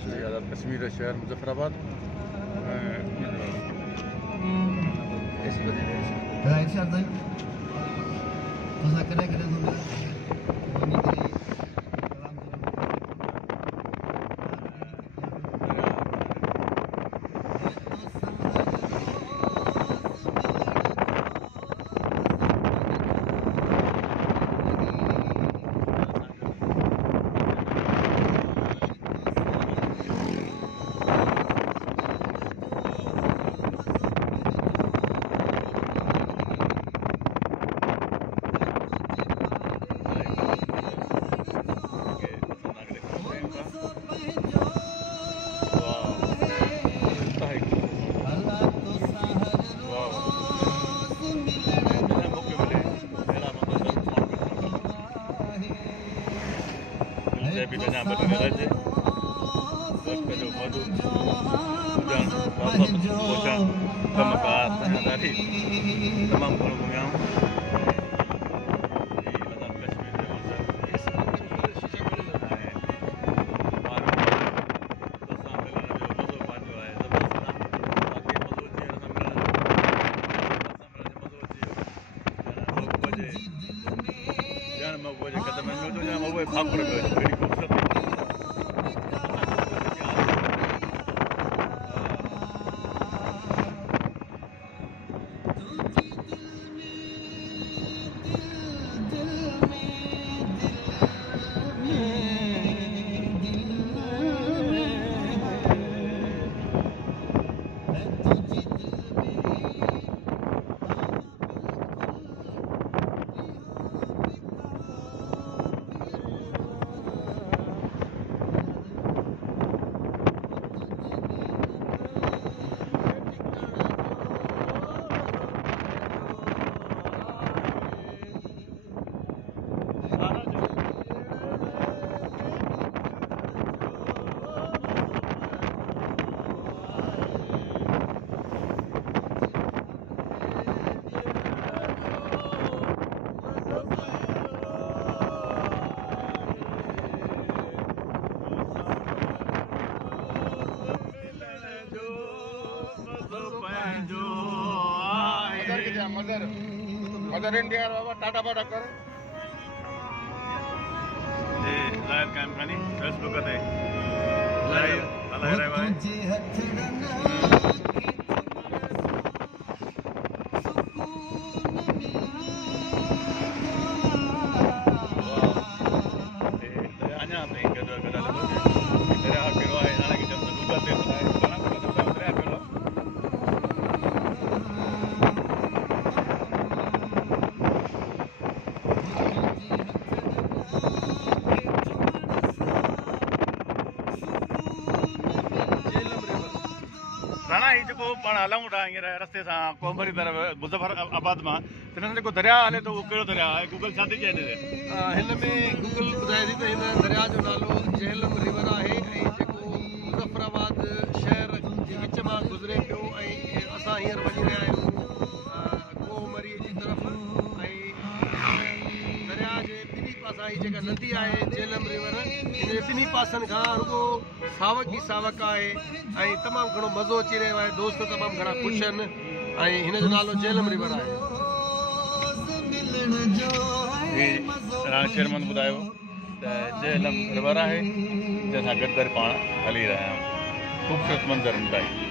कश्मीर शहर मुज़फ़राबाद तमाम घुमिया मदर इंडिया बाबा टाटा बाटा कर ये लाइव काम खानी फेसबुक पे लाइव हलाए रहे भाई हलूं था हींअर रस्ते सां कोमरी तरफ़ मुज़फ़राबाद मां हिन जेको दरिया हले थो उहो कहिड़ो दरिया आहे गूगल छा थी चए हिन में गूगल ॿुधाए थी त हिन दरिया जो नालो झेलम रिवर आहे ऐं जेको मुज़फ़राबाद शहर जे विच मां गुज़रे पियो ऐं असां हींअर वञी रहिया आहियूं कोमरी जी तरफ़ ऐं दरिया जे ॿिन्ही पासा ही जेका नदी आहे झेलम रिवर हिन जे ॿिन्ही पासनि खां रुॻो सावक ई सावक आहे ऐं तमामु घणो मज़ो अची रहियो आहे दोस्त तमामु घणा ख़ुशि आहिनि ऐं हिन जो नालो झेलम रिवर आहे शेरमन ॿुधायो त झेलम रिवर आहे जंहिंसां गॾु गॾु पाण हली रहिया आहियूं ख़ूबसूरत मंज़र ताईं